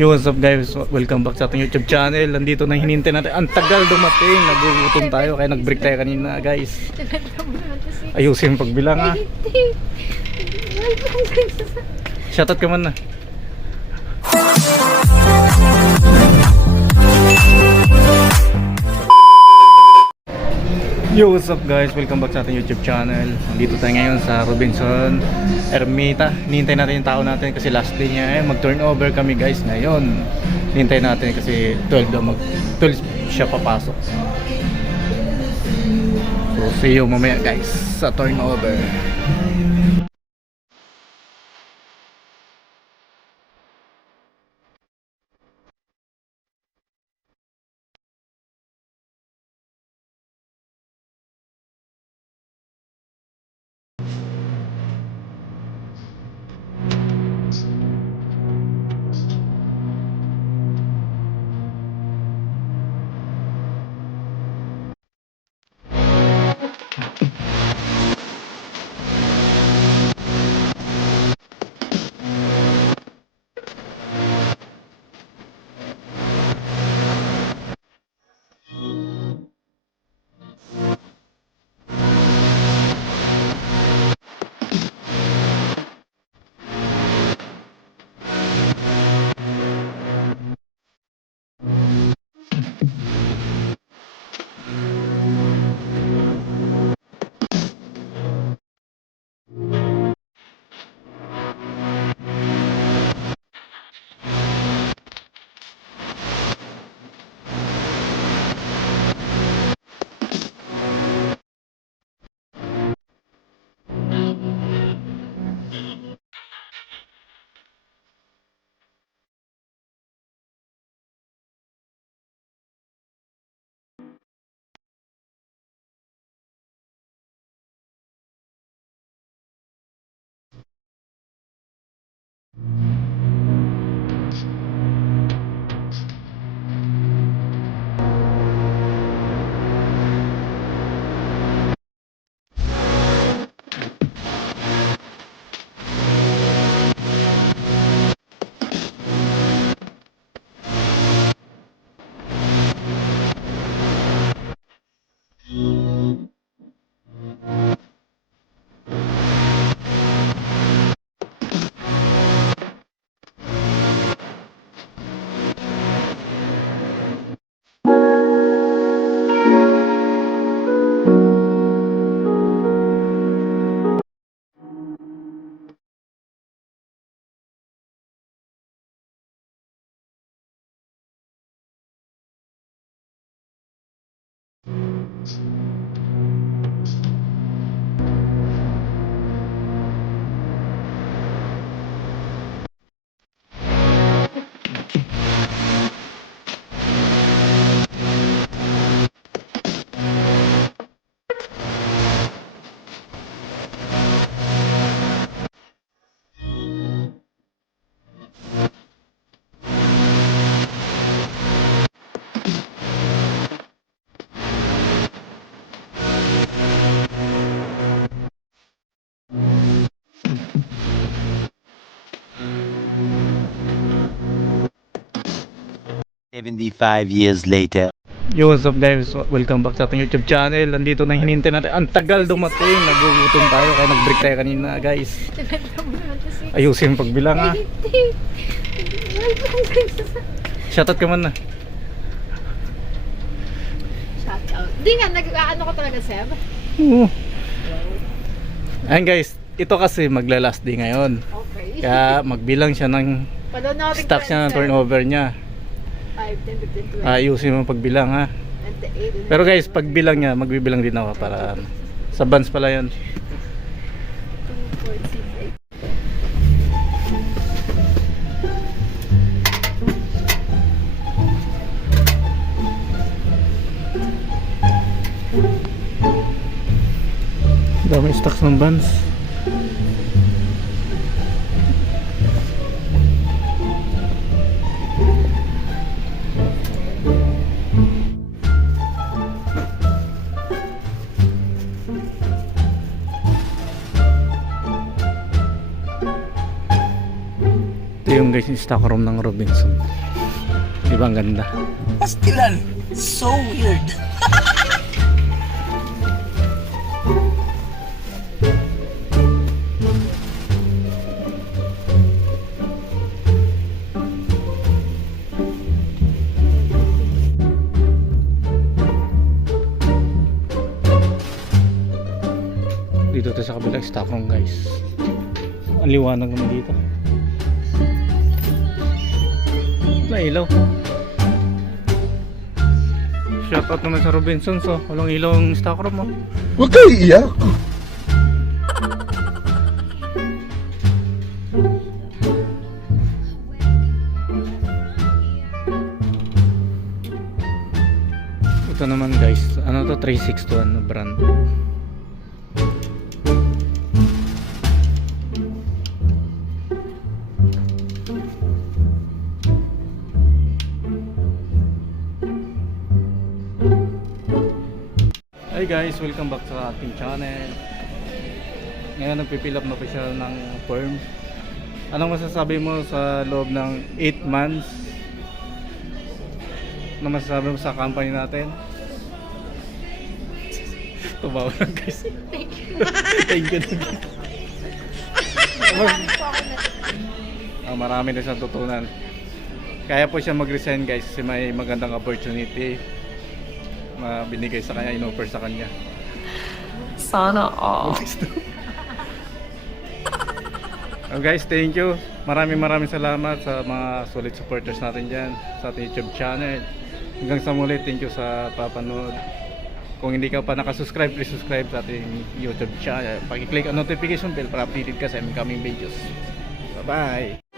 Yo, what's up guys? Welcome back sa ating YouTube channel. Nandito na hinintay natin. Ang tagal dumating. Nagugutom tayo kaya nag-break tayo kanina guys. Ayusin yung pagbilang ha. Shoutout ka man na. Yo, what's up guys? Welcome back sa ating YouTube channel. Nandito tayo ngayon sa Robinson Ermita. Hinihintay natin yung tao natin kasi last day niya mag-turnover kami guys ngayon. Hinihintay natin kasi 12 daw 12 siya papasok. So see you mamaya guys sa turnover. Years later. Yo, what's up guys? Welcome back sa ating YouTube channel. Nandito na hinintay natin. Ang tagal dumating. Nagugutom tayo kaya nag-break tayo kanina guys. Ayusin yung pagbilang ha. Shoutout ka man na. Shoutout. Di nga, nag-ano ko talaga, Seb? Oo. Ayun guys, ito kasi magla-last day ngayon. Okay. Kaya magbilang siya ng Panonoorin stock niya ng turnover niya. 5, 10, 15, 20. Ayusin mo pagbilang ha. 28. Pero guys, pagbilang niya, magbibilang din ako para sa bands pala yun. 2, 4, 6, 8. Dami stocks ng bands. guys yung stock room ng Robinson. Diba ang ganda? Pastilan. So weird. Dito tayo sa kabilang stock room guys. Ang liwanag naman dito. Wala ilaw. Shoutout naman sa Robinsons oh. Walang ilaw ang stock room oh. Huwag kayo iiyak. Ito naman guys, ano to 361 na brand. Hi guys, welcome back sa ating channel. Ngayon nagpipill up na pa siya ng firm. Anong masasabi mo sa loob ng 8 months? Ano masasabi mo sa company natin? Tumawa lang guys. Thank you. Thank you. Marami po ako na. Marami na siyang tutunan. Kaya po siya mag-resign guys kasi may magandang opportunity na binigay sa kanya, in-offer sa kanya. Sana all. So guys, thank you. Maraming salamat sa mga solid supporters natin dyan sa ating YouTube channel. Hanggang sa muli, thank you sa papanood. Kung hindi ka pa nakasubscribe, please subscribe sa ating YouTube channel. Pag-click ang notification bell para updated ka sa incoming videos. Bye-bye!